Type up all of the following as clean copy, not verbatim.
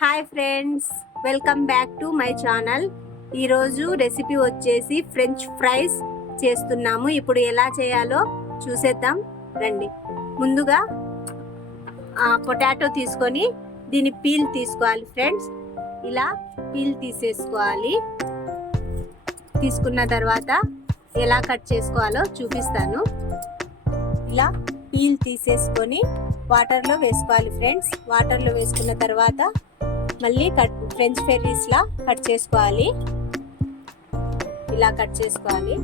Hi friends, welcome back to my channel. ఈరోజు recipe వచ్చేసి French fries చేస్తున్నాము. ఇప్పుడు ఎలా చేయాలో చూసేద్దాం రండి. ముందుగా పొటాటో తీసుకొని దీని పీల్ తీసుకోవాలి ఫ్రెండ్స్. ఇలా పీల్ తీసేసుకోవాలి. తీసుకున్న తర్వాత ఎలా కట్ చేసుకోవాలో చూపిస్తాను. ఇలా పీల్ తీసేసుకొని వాటర్లో వేసుకోవాలి ఫ్రెండ్స్. వాటర్లో వేసుకున్న తర్వాత మళ్ళీ ఫ్రెంచ్ ఫ్రైస్ లా కట్ చేసుకోవాలి. ఇలా కట్ చేసుకోవాలి.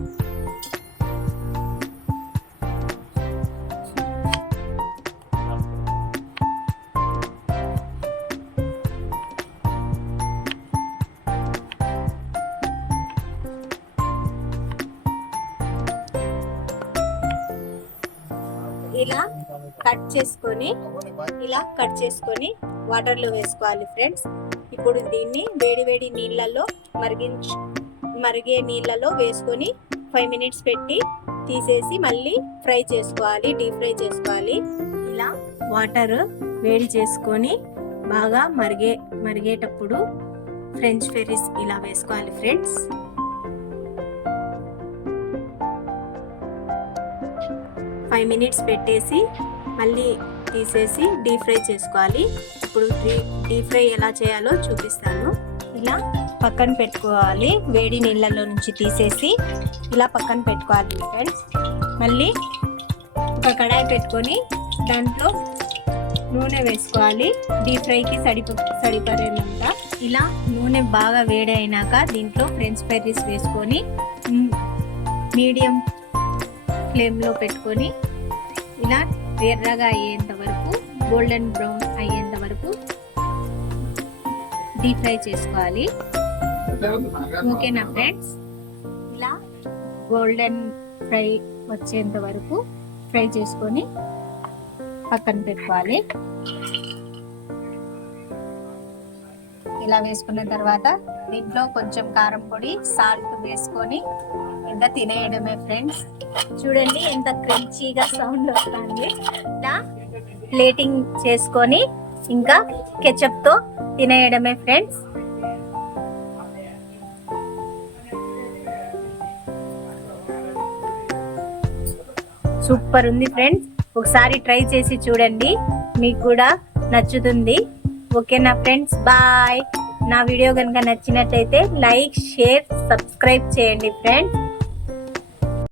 ఇలా కట్ చేసుకొని వాటర్లో వేసుకోవాలి ఫ్రెండ్స్. ఇప్పుడు దీన్ని వేడి నీళ్ళల్లో మరిగే నీళ్ళలో వేసుకొని 5 మినిట్స్ పెట్టి తీసేసి మళ్ళీ ఫ్రై చేసుకోవాలి, డీప్ ఫ్రై చేసుకోవాలి. ఇలా వాటర్ వేడి చేసుకొని బాగా మరిగేటప్పుడు ఫ్రెంచ్ ఫ్రైస్ ఇలా వేసుకోవాలి ఫ్రెండ్స్. ఫైవ్ మినిట్స్ పెట్టేసి మళ్ళీ తీసేసి డీప్ ఫ్రై చేసుకోవాలి. ఇప్పుడు డీప్ ఫ్రై ఎలా చేయాలో చూపిస్తాను. ఇలా పక్కన పెట్టుకోవాలి. వేడి నీళ్ళలో నుంచి తీసేసి ఇలా పక్కన పెట్టుకోవాలి ఫ్రెండ్స్. మళ్ళీ ఒక కడాయి పెట్టుకొని దాంట్లో నూనె వేసుకోవాలి. డీప్ ఫ్రైకి సరిపడేంత. ఇలా నూనె బాగా వేడి అయినాక దీంట్లో ఫ్రెంచ్ ఫ్రైస్ వేసుకొని మీడియం ఫ్లేమ్లో పెట్టుకొని ఇలా ఎర్రగా అయ్యేంత వరకు, గోల్డెన్ బ్రౌన్ అయ్యేంత వరకు డీప్ ఫ్రై చేసుకోవాలి. ఓకేనా ఫ్రెండ్స్? ఇలా గోల్డెన్ ఫ్రై వచ్చేంత వరకు ఫ్రై చేసుకొని పక్కన పెట్టుకోవాలి. ఇలా వేసుకున్న తర్వాత దీంట్లో కొంచెం కారం పొడి, సాల్ట్ వేసుకొని ఇంకా తినేయడమే ఫ్రెండ్స్. చూడండి ఎంత క్రంచీగా సౌండ్ వస్తుంది. ఇలా ప్లేటింగ్ చేసుకొని ఇంకా కెచప్ తో తినేయడమే ఫ్రెండ్స్. సూపర్ ఉంది ఫ్రెండ్స్. ఒకసారి ట్రై చేసి చూడండి, మీకు కూడా నచ్చుతుంది. ఓకేనా ఫ్రెండ్స్? బాయ్. నా వీడియో కనుక నచ్చినట్లయితే లైక్, షేర్, సబ్స్క్రైబ్ చేయండి ఫ్రెండ్స్.